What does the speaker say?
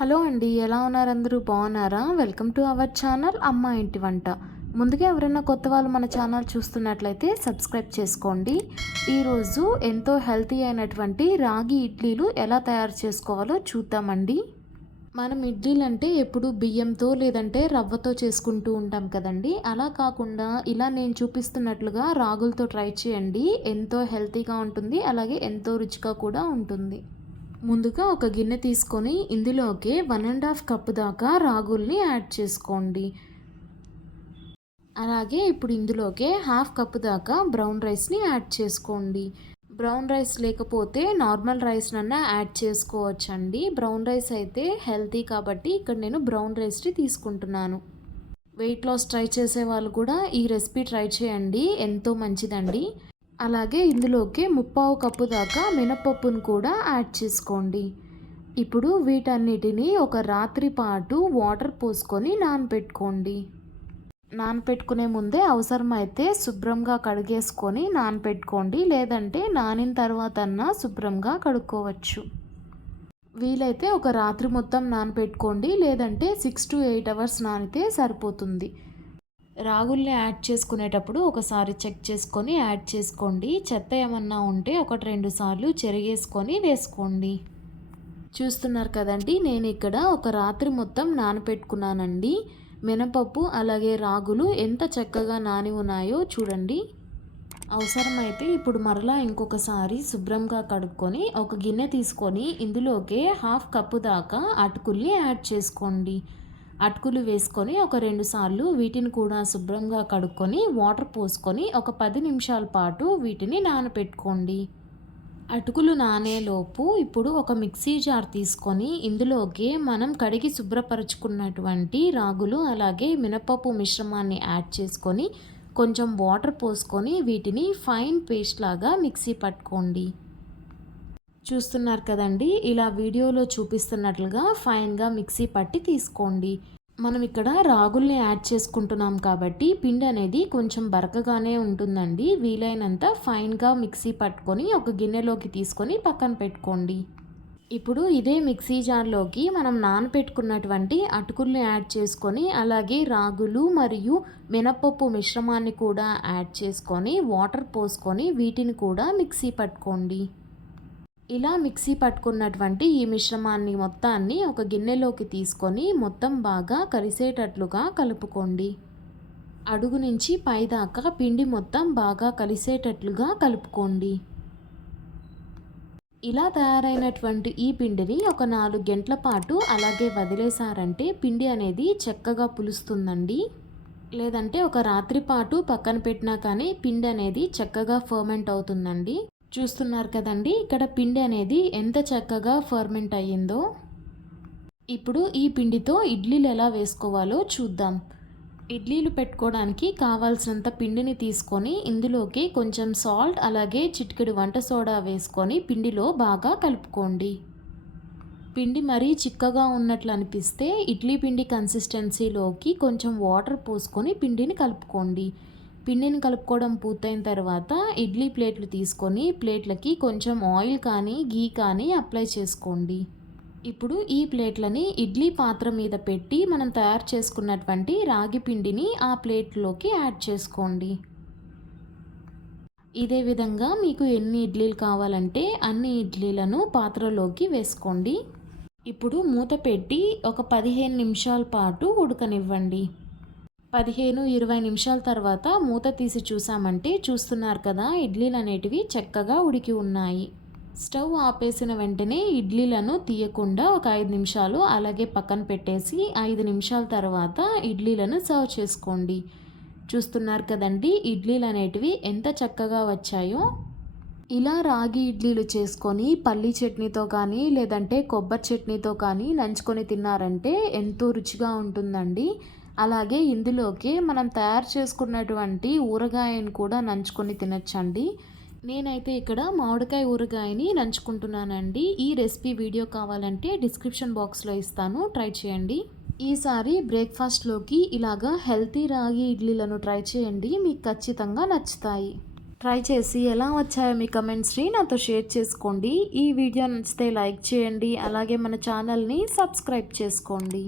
Hello అండి, ఎలా ఉన్నారు? అందరూ బాగున్నారా? వెల్కమ్ టు అవర్ ఛానల్ అమ్మ ఇంటి వంట. ముందుగా ఎవరైనా కొత్త వాళ్ళు మన ఛానల్ చూస్తున్నట్లయితే సబ్స్క్రైబ్ చేసుకోండి. ఈరోజు ఎంతో హెల్తీ అయినటువంటి రాగి ఇడ్లీలు ఎలా తయారు చేసుకోవాలో చూద్దామండి. మనం ఇడ్లీలు అంటే ఎప్పుడు బియ్యంతో లేదంటే రవ్వతో చేసుకుంటూ ఉంటాం కదండి. అలా కాకుండా ఇలా నేను చూపిస్తున్నట్లుగా రాగులతో ట్రై చేయండి. ఎంతో హెల్తీగా ఉంటుంది, అలాగే ఎంతో రుచిగా కూడా ఉంటుంది. ముందుగా ఒక గిన్నె తీసుకొని ఇందులోకి 1.5 కప్పు దాకా రాగుల్ని యాడ్ చేసుకోండి. అలాగే ఇప్పుడు ఇందులోకి 1/2 కప్పు దాకా బ్రౌన్ రైస్ని యాడ్ చేసుకోండి. బ్రౌన్ రైస్ లేకపోతే నార్మల్ రైస్నన్నా యాడ్ చేసుకోవచ్చండి. బ్రౌన్ రైస్ అయితే హెల్తీ కాబట్టి ఇక్కడ నేను బ్రౌన్ రైస్ని తీసుకుంటున్నాను. వెయిట్ లాస్ ట్రై చేసే వాళ్ళు కూడా ఈ రెసిపీ ట్రై చేయండి, ఎంతో మంచిదండి. అలాగే ఇందులోకి 1/4 కప్పు దాకా మినపప్పును కూడా యాడ్ చేసుకోండి. ఇప్పుడు వీటన్నిటిని ఒక రాత్రి పాటు వాటర్ పోసుకొని నానబెట్టుకోండి. నానబెట్టుకునే ముందే అవసరమైతే శుభ్రంగా కడిగేసుకొని నానబెట్టుకోండి, లేదంటే నానిన తర్వాత అన్నా శుభ్రంగా కడుక్కోవచ్చు. వీలైతే ఒక రాత్రి మొత్తం నానబెట్టుకోండి, లేదంటే 6 to 8 అవర్స్ నానితే సరిపోతుంది. రాగుల్ని యాడ్ చేసుకునేటప్పుడు ఒకసారి చెక్ చేసుకొని యాడ్ చేసుకోండి. చెత్త ఏమన్నా ఉంటే 1-2 సార్లు చెరిగేసుకొని వేసుకోండి. చూస్తున్నారు కదండి, నేను ఇక్కడ ఒక రాత్రి మొత్తం నానపెట్టుకున్నానండి. మినపప్పు అలాగే రాగులు ఎంత చక్కగా నాని ఉన్నాయో చూడండి. అవసరమైతే ఇప్పుడు మరలా ఇంకొకసారి శుభ్రంగా కడుక్కొని ఒక గిన్నె తీసుకొని ఇందులోకి 1/2 కప్పు దాకా అటుకుల్ని యాడ్ చేసుకోండి. అటుకులు వేసుకొని ఒక 2 సార్లు వీటిని కూడా శుభ్రంగా కడుక్కొని వాటర్ పోసుకొని ఒక 10 నిమిషాల పాటు వీటిని నానబెట్టుకోండి. అటుకులు నానేలోపు ఇప్పుడు ఒక మిక్సీ జార్ తీసుకొని ఇందులోకి మనం కడిగి శుభ్రపరచుకున్నటువంటి రాగులు అలాగే మినపప్పు మిశ్రమాన్ని యాడ్ చేసుకొని కొంచెం వాటర్ పోసుకొని వీటిని ఫైన్ పేస్ట్ లాగా మిక్సీ పట్టుకోండి. చూస్తున్నారు కదండి, ఇలా వీడియోలో చూపిస్తున్నట్లుగా ఫైన్గా మిక్సీ పట్టి తీసుకోండి. మనం ఇక్కడ రాగుల్ని యాడ్ చేసుకుంటున్నాం కాబట్టి పిండి అనేది కొంచెం బరకగానే ఉంటుందండి. వీలైనంత ఫైన్గా మిక్సీ పట్టుకొని ఒక గిన్నెలోకి తీసుకొని పక్కన పెట్టుకోండి. ఇప్పుడు ఇదే మిక్సీ జార్లోకి మనం నానబెట్టుకున్నటువంటి అటుకుల్ని యాడ్ చేసుకొని అలాగే రాగులు మరియు మినపప్పు మిశ్రమాన్ని కూడా యాడ్ చేసుకొని వాటర్ పోసుకొని వీటిని కూడా మిక్సీ పట్టుకోండి. ఇలా మిక్సీ పట్టుకున్నటువంటి ఈ మిశ్రమాన్ని మొత్తాన్ని ఒక గిన్నెలోకి తీసుకొని మొత్తం బాగా కలిసేటట్లుగా కలుపుకోండి. అడుగు నుంచి పైదాకా పిండి మొత్తం బాగా కలిసేటట్లుగా కలుపుకోండి. ఇలా తయారైనటువంటి ఈ పిండిని ఒక 4 గంటల పాటు అలాగే వదిలేసారంటే పిండి అనేది చక్కగా పులుస్తుందండి. లేదంటే ఒక రాత్రి పాటు పక్కన పెట్టినా కానీ పిండి అనేది చక్కగా ఫర్మెంట్ అవుతుందండి. చూస్తున్నారు కదండి, ఇక్కడ పిండి అనేది ఎంత చక్కగా ఫర్మెంట్ అయ్యిందో. ఇప్పుడు ఈ పిండితో ఇడ్లీలు ఎలా వేసుకోవాలో చూద్దాం. ఇడ్లీలు పెట్టుకోవడానికి కావాల్సినంత పిండిని తీసుకొని ఇందులోకి కొంచెం సాల్ట్ అలాగే చిటికెడు వంట సోడా వేసుకొని పిండిలో బాగా కలుపుకోండి. పిండి మరీ చిక్కగా ఉన్నట్లు అనిపిస్తే ఇడ్లీ పిండి కన్సిస్టెన్సీలోకి కొంచెం వాటర్ పోసుకొని పిండిని కలుపుకోండి. పిండిని కలుపుకోవడం పూర్తయిన తర్వాత ఇడ్లీ ప్లేట్లు తీసుకొని ప్లేట్లకి కొంచెం ఆయిల్ కానీ గీ కానీ అప్లై చేసుకోండి. ఇప్పుడు ఈ ప్లేట్లని ఇడ్లీ పాత్ర మీద పెట్టి మనం తయారు చేసుకున్నటువంటి రాగి పిండిని ఆ ప్లేట్లోకి యాడ్ చేసుకోండి. ఇదే విధంగా మీకు ఎన్ని ఇడ్లీలు కావాలంటే అన్ని ఇడ్లీలను పాత్రలోకి వేసుకోండి. ఇప్పుడు మూత పెట్టి ఒక 15 నిమిషాల పాటు ఉడకనివ్వండి. 15-20 నిమిషాల తర్వాత మూత తీసి చూసామంటే చూస్తున్నారు కదా, ఇడ్లీలు అనేటివి చక్కగా ఉడికి ఉన్నాయి. స్టవ్ ఆపేసిన వెంటనే ఇడ్లీలను తీయకుండా ఒక 5 నిమిషాలు అలాగే పక్కన పెట్టేసి 5 నిమిషాల తర్వాత ఇడ్లీలను సర్వ్ చేసుకోండి. చూస్తున్నారు కదండి, ఇడ్లీలు అనేటివి ఎంత చక్కగా వచ్చాయో. ఇలా రాగి ఇడ్లీలు చేసుకొని పల్లీ చట్నీతో కానీ లేదంటే కొబ్బరి చట్నీతో కానీ నంచుకొని తిన్నారంటే ఎంతో రుచిగా ఉంటుందండి. అలాగే ఇందులోకి మనం తయారు చేసుకున్నటువంటి ఊరగాయను కూడా నంచుకొని తినచ్చండి. నేనైతే ఇక్కడ మామిడికాయ ఊరగాయని నంచుకుంటున్నానండి. ఈ రెసిపీ వీడియో కావాలంటే డిస్క్రిప్షన్ బాక్స్లో ఇస్తాను, ట్రై చేయండి. ఈసారి బ్రేక్ఫాస్ట్లోకి ఇలాగా హెల్తీ రాగి ఇడ్లీలను ట్రై చేయండి, మీకు ఖచ్చితంగా నచ్చుతాయి. ట్రై చేసి ఎలా వచ్చాయో మీ కమెంట్స్ని నాతో షేర్ చేసుకోండి. ఈ వీడియో నచ్చితే లైక్ చేయండి. అలాగే మన ఛానల్ని సబ్స్క్రైబ్ చేసుకోండి.